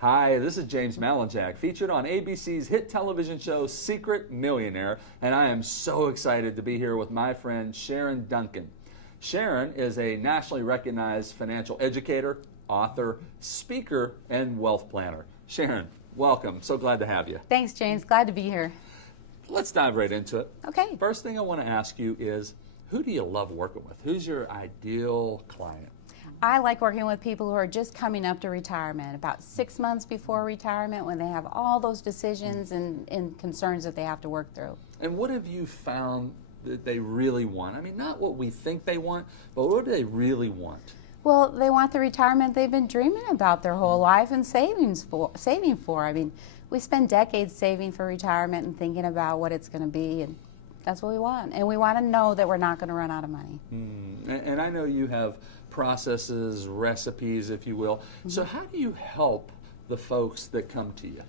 Hi, this is James Malinchak, featured on ABC's hit television show Secret Millionaire, and I am so excited to be here with my friend Sharon Duncan. Sharon is a nationally recognized financial educator, author, speaker, and wealth planner. Sharon, welcome. So glad to have you. Thanks, James. Glad to be here. Let's dive right into it. Okay. First thing I want to ask you is, who do you love working with? Who's your ideal client? I like working with people who are just coming up to retirement, about 6 months before retirement, when they have all those decisions and concerns that they have to work through. And what have you found that they really want? I mean, not what we think they want, but what do they really want? Well, they want the retirement they've been dreaming about their whole life and saving for. I mean, we spend decades saving for retirement and thinking about what it's going to be, and that's what we want. And we want to know that we're not going to run out of money. And I know you have processes, recipes, if you will. So how do you help the folks that come to you?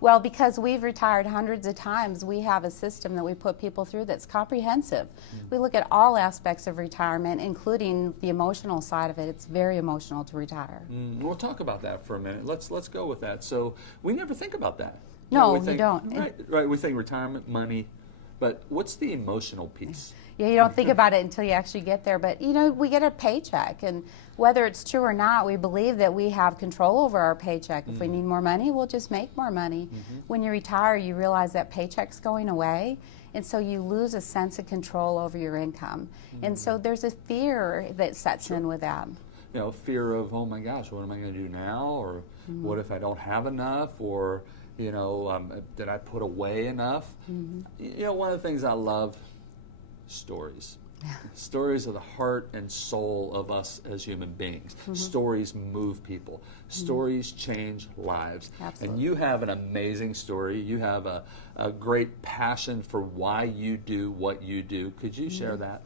Well, because we've retired hundreds of times, we have a system that we put people through that's comprehensive. We look at all aspects of retirement, including the emotional side of it. It's very emotional to retire. We'll talk about that for a minute. Let's go with that. So we never think about that. No, we think, you don't. Right. We think retirement, money, but what's the emotional piece? Yeah, you don't think about it until you actually get there. But, you know, we get a paycheck, and whether it's true or not, we believe that we have control over our paycheck. If we need more money, we'll just make more money. When you retire, you realize that paycheck's going away, and so you lose a sense of control over your income. And so there's a fear that sets in with that. You know, fear of, oh my gosh, what am I going to do now? Or what if I don't have enough? Or, you know, did I put away enough? You know, one of the things I love, stories. Stories are the heart and soul of us as human beings. Stories move people. Stories change lives. Absolutely. And you have an amazing story. You have a great passion for why you do what you do. Could you share that?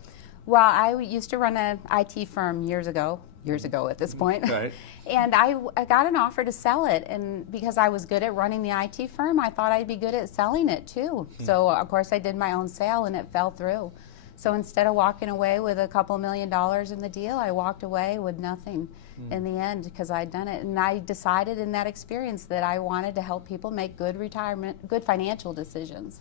Well, I used to run an IT firm years ago at this point. Right. And I got an offer to sell it, and because I was good at running the IT firm, I thought I'd be good at selling it too. So of course I did my own sale, and it fell through. So instead of walking away with a couple $1 million in the deal, I walked away with nothing in the end because I'd done it. And I decided in that experience that I wanted to help people make good financial decisions.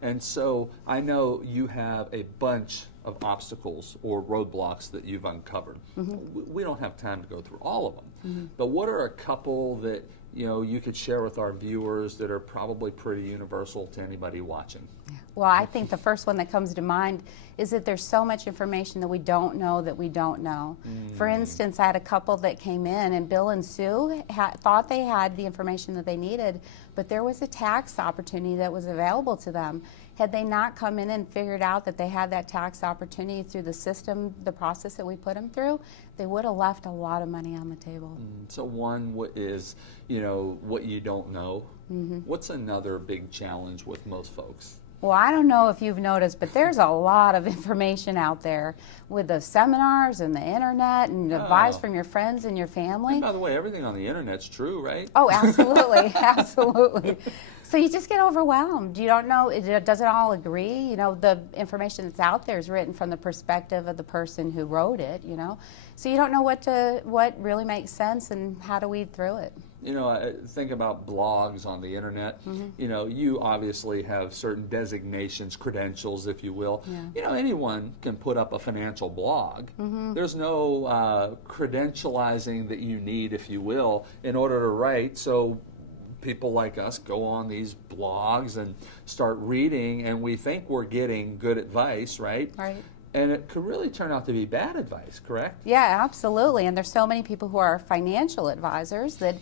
And so I know you have a bunch of obstacles or roadblocks that you've uncovered. We don't have time to go through all of them, but what are a couple that you could share with our viewers that are probably pretty universal to anybody watching? Well, I think the first one that comes to mind is that there's so much information that we don't know that we don't know. For instance, I had a couple that came in, and Bill and Sue thought they had the information that they needed, but there was a tax opportunity that was available to them. Had they not come in and figured out that they had that tax opportunity through the system, the process that we put them through, they would have left a lot of money on the table. So one is, what you don't know. What's another big challenge with most folks? Well, I don't know if you've noticed, but there's a lot of information out there with the seminars and the internet and advice from your friends and your family. And by the way, everything on the internet's true, right? Oh, absolutely, absolutely. So you just get overwhelmed. You don't know, does it all agree? The information that's out there is written from the perspective of the person who wrote it, So you don't know what really makes sense and how to weed through it. I think about blogs on the internet. You obviously have certain designations, credentials, if you will. Anyone can put up a financial blog. There's no credentializing that you need, if you will, in order to write. So people like us go on these blogs and start reading, and we think we're getting good advice, right? Right. And it could really turn out to be bad advice, correct? Yeah, absolutely. And there's so many people who are financial advisors that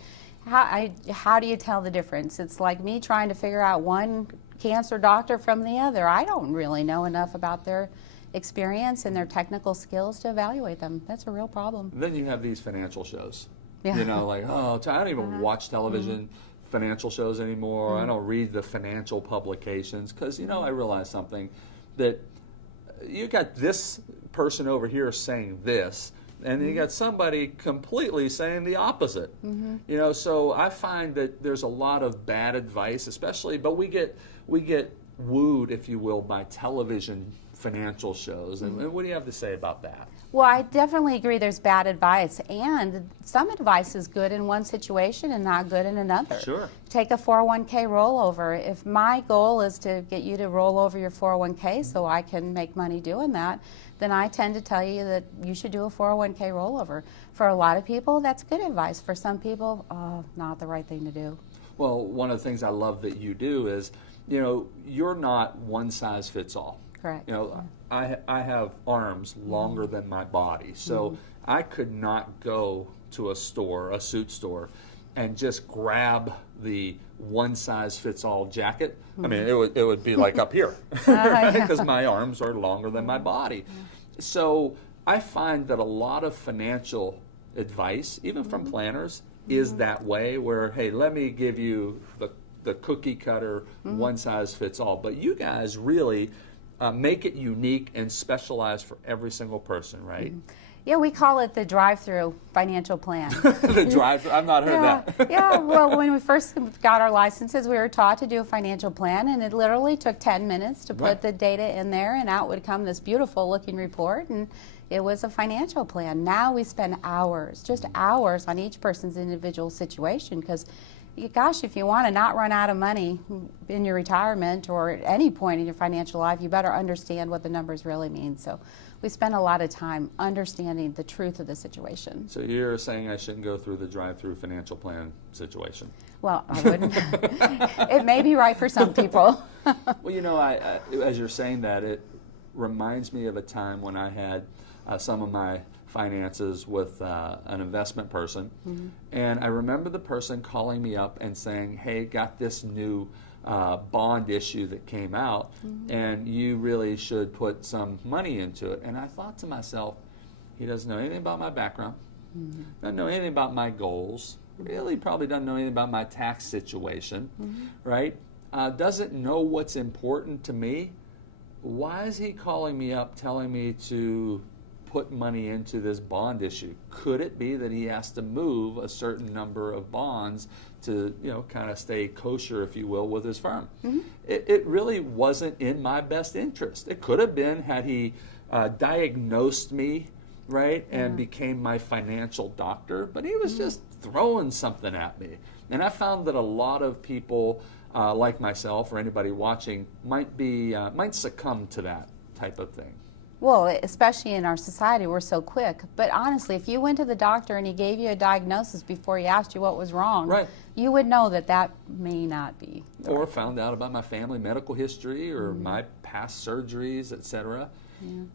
how do you tell the difference? It's like me trying to figure out one cancer doctor from the other. I don't really know enough about their experience and their technical skills to evaluate them. That's a real problem. Then you have these financial shows. Yeah. I don't even watch television financial shows anymore. I don't read the financial publications because, I realize something, that you got this person over here saying this, and you got somebody completely saying the opposite. So I find that there's a lot of bad advice, especially, but we get wooed, if you will, by television financial shows. And what do you have to say about that? Well, I definitely agree there's bad advice, and some advice is good in one situation and not good in another. Sure. Take a 401k rollover. If my goal is to get you to roll over your 401k so I can make money doing that, then I tend to tell you that you should do a 401k rollover. For a lot of people, that's good advice. For some people, not the right thing to do. Well, one of the things I love that you do is, you're not one size fits all. Correct. I have arms longer than my body, so I could not go to a suit store, and just grab the one size fits all jacket. I mean, it would be like up here, because my arms are longer than my body. So I find that a lot of financial advice, even from planners, is that way, where, hey, let me give you the cookie cutter one size fits all. But you guys really make it unique and specialized for every single person, right? Yeah, we call it the drive-through financial plan. The drive-through, I've not heard that. Yeah, well, when we first got our licenses, we were taught to do a financial plan, and it literally took 10 minutes to put the data in there, and out would come this beautiful-looking report, and it was a financial plan. Now we spend hours, just hours, on each person's individual situation, because gosh, if you want to not run out of money in your retirement or at any point in your financial life, you better understand what the numbers really mean. So we spend a lot of time understanding the truth of the situation. So you're saying I shouldn't go through the drive-through financial plan situation? Well, I wouldn't. It may be right for some people. Well, I, as you're saying that, it reminds me of a time when I had some of my finances with an investment person, and I remember the person calling me up and saying, hey, got this new bond issue that came out, and you really should put some money into it. And I thought to myself, he doesn't know anything about my background, doesn't know anything about my goals, really probably doesn't know anything about my tax situation, right? Doesn't know what's important to me. Why is he calling me up telling me to put money into this bond issue? Could it be that he has to move a certain number of bonds to, kind of stay kosher, if you will, with his firm? It really wasn't in my best interest. It could have been had he diagnosed me, right, and became my financial doctor, but he was just throwing something at me. And I found that a lot of people like myself or anybody watching might succumb to that type of thing. Well, especially in our society, we're so quick. But honestly, if you went to the doctor and he gave you a diagnosis before he asked you what was wrong, you would know that may not be. Or found out about my family medical history or my past surgeries, etc.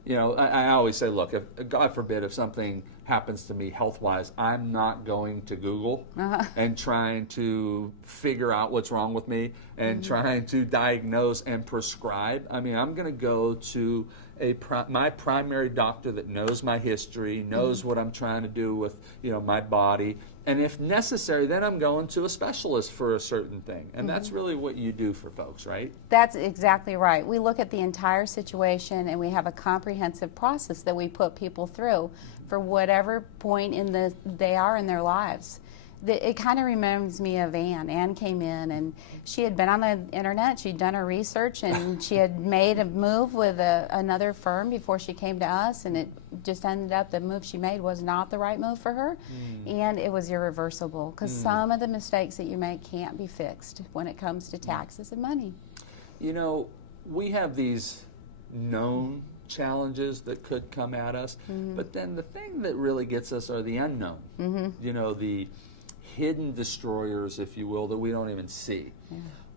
I always say, look, if God forbid, if something happens to me health-wise, I'm not going to Google and trying to figure out what's wrong with me and trying to diagnose and prescribe. I mean, I'm going to go to my primary doctor that knows my history, knows what I'm trying to do with my body, and if necessary, then I'm going to a specialist for a certain thing. And that's really what you do for folks, right? That's exactly right. We look at the entire situation, and we have a comprehensive process that we put people through for whatever point they are in their lives. It kind of reminds me of Ann. Ann came in, and she had been on the internet. She'd done her research, and she had made a move with another firm before she came to us, and it just ended up the move she made was not the right move for her, and it was irreversible, because some of the mistakes that you make can't be fixed when it comes to taxes and money. We have these known challenges that could come at us, but then the thing that really gets us are the unknown. The hidden destroyers, if you will, that we don't even see.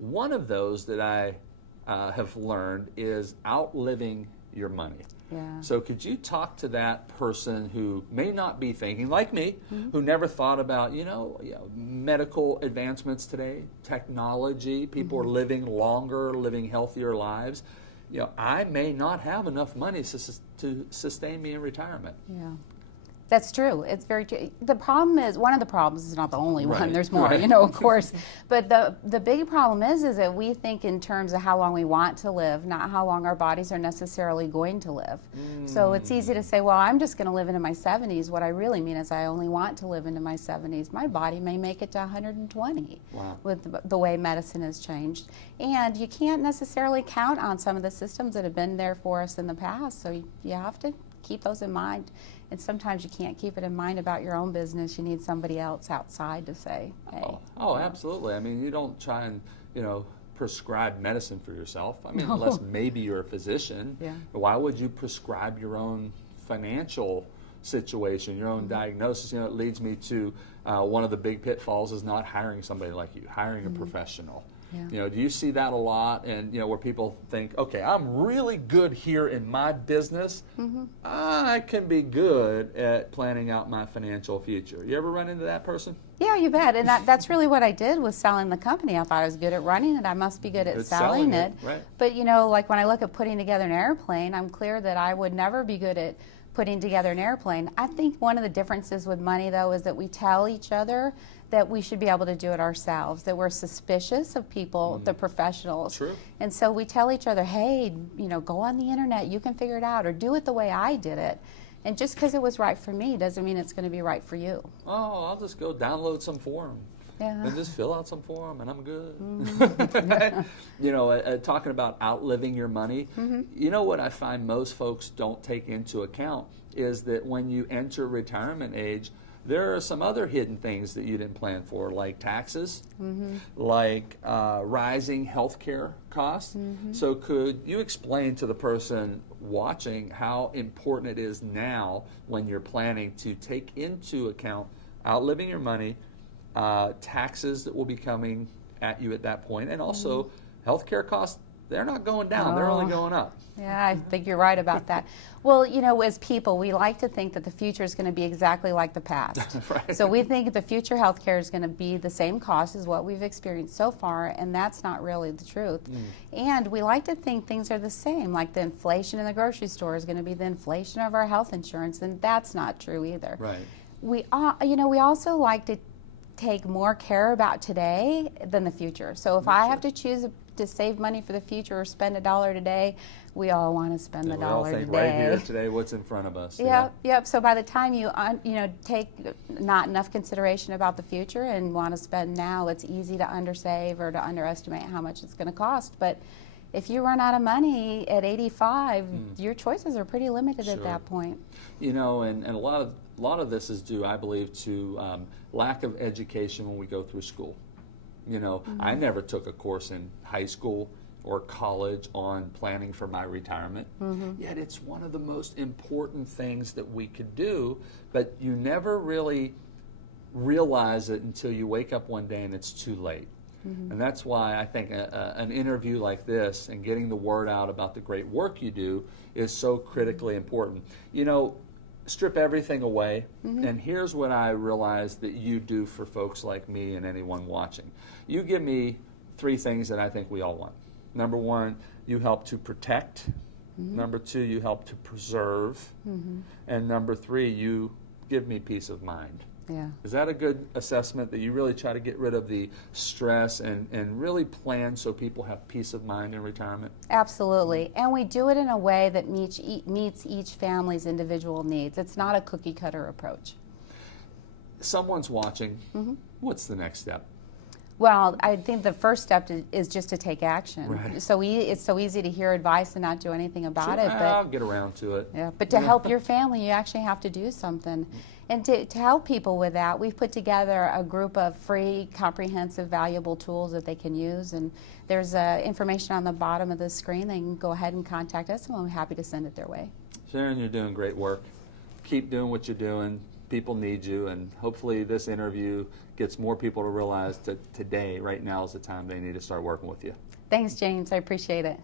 One of those that I have learned is outliving your money. So could you talk to that person who may not be thinking, like me, who never thought about, medical advancements today, technology, people are living longer, living healthier lives. I may not have enough money to sustain me in retirement. That's true. It's very true. The problem is, one of the problems is not the only one. Right. There's more, Right. of course. But the big problem is that we think in terms of how long we want to live, not how long our bodies are necessarily going to live. So it's easy to say, well, I'm just going to live into my 70s. What I really mean is I only want to live into my 70s. My body may make it to 120 with the way medicine has changed. And you can't necessarily count on some of the systems that have been there for us in the past. So you have to keep those in mind. And sometimes you can't keep it in mind about your own business. You need somebody else outside to say, hey. Oh, absolutely. I mean, you don't try and, prescribe medicine for yourself. I mean, unless maybe you're a physician. Yeah. Why would you prescribe your own financial situation, your own diagnosis? It leads me to one of the big pitfalls is not hiring somebody like you, hiring a professional. Yeah. Do you see that a lot? And where people think, okay, I'm really good here in my business. I can be good at planning out my financial future. You ever run into that person? Yeah, you bet. And that's really what I did with selling the company. I thought I was good at running it. I must be good at selling it. Right. But like when I look at putting together an airplane, I'm clear that I would never be good at putting together an airplane. I think one of the differences with money, though, is that we tell each other that we should be able to do it ourselves, that we're suspicious of people, the professionals. True. And so we tell each other, hey, go on the internet, you can figure it out, or do it the way I did it. And just because it was right for me doesn't mean it's going to be right for you. Oh, I'll just go download some form. Yeah. And just fill out some form and I'm good. Talking about outliving your money, what I find most folks don't take into account is that when you enter retirement age, there are some other hidden things that you didn't plan for, like taxes, like rising healthcare costs. So could you explain to the person watching how important it is now when you're planning to take into account outliving your money, taxes that will be coming at you at that point, and also healthcare costs? They're not going down, they're only going up. Yeah, I think you're right about that. Well, as people, we like to think that the future is going to be exactly like the past. Right. So we think the future healthcare is going to be the same cost as what we've experienced so far, and that's not really the truth. And we like to think things are the same, like the inflation in the grocery store is going to be the inflation of our health insurance, and that's not true either. Right. We also like to take more care about today than the future. So if I have to choose to save money for the future or spend $1 today, we all want to spend the we all dollar think today. right here today what's in front of us. Yep. So by the time you take not enough consideration about the future and want to spend now, it's easy to undersave or to underestimate how much it's going to cost. But if you run out of money at 85, your choices are pretty limited at that point. And a lot of this is due, I believe, to lack of education when we go through school. I never took a course in high school or college on planning for my retirement. Yet it's one of the most important things that we could do, but you never really realize it until you wake up one day and it's too late. And that's why I think an interview like this and getting the word out about the great work you do is so critically important. Strip everything away, and here's what I realize that you do for folks like me and anyone watching. You give me 3 things that I think we all want. Number 1, you help to protect. Number 2, you help to preserve. And number 3, you give me peace of mind. Yeah. Is that a good assessment, that you really try to get rid of the stress and really plan so people have peace of mind in retirement? Absolutely. And we do it in a way that meets each family's individual needs. It's not a cookie cutter approach. Someone's watching. What's the next step? Well, I think the first step is just to take action. Right. So it's so easy to hear advice and not do anything about it. But I'll get around to it. Yeah, but to help your family, you actually have to do something. And to help people with that, we've put together a group of free, comprehensive, valuable tools that they can use. And there's information on the bottom of the screen. They can go ahead and contact us, and we'll be happy to send it their way. Sharon, you're doing great work. Keep doing what you're doing. People need you, and hopefully this interview gets more people to realize that today, right now, is the time they need to start working with you. Thanks, James. I appreciate it.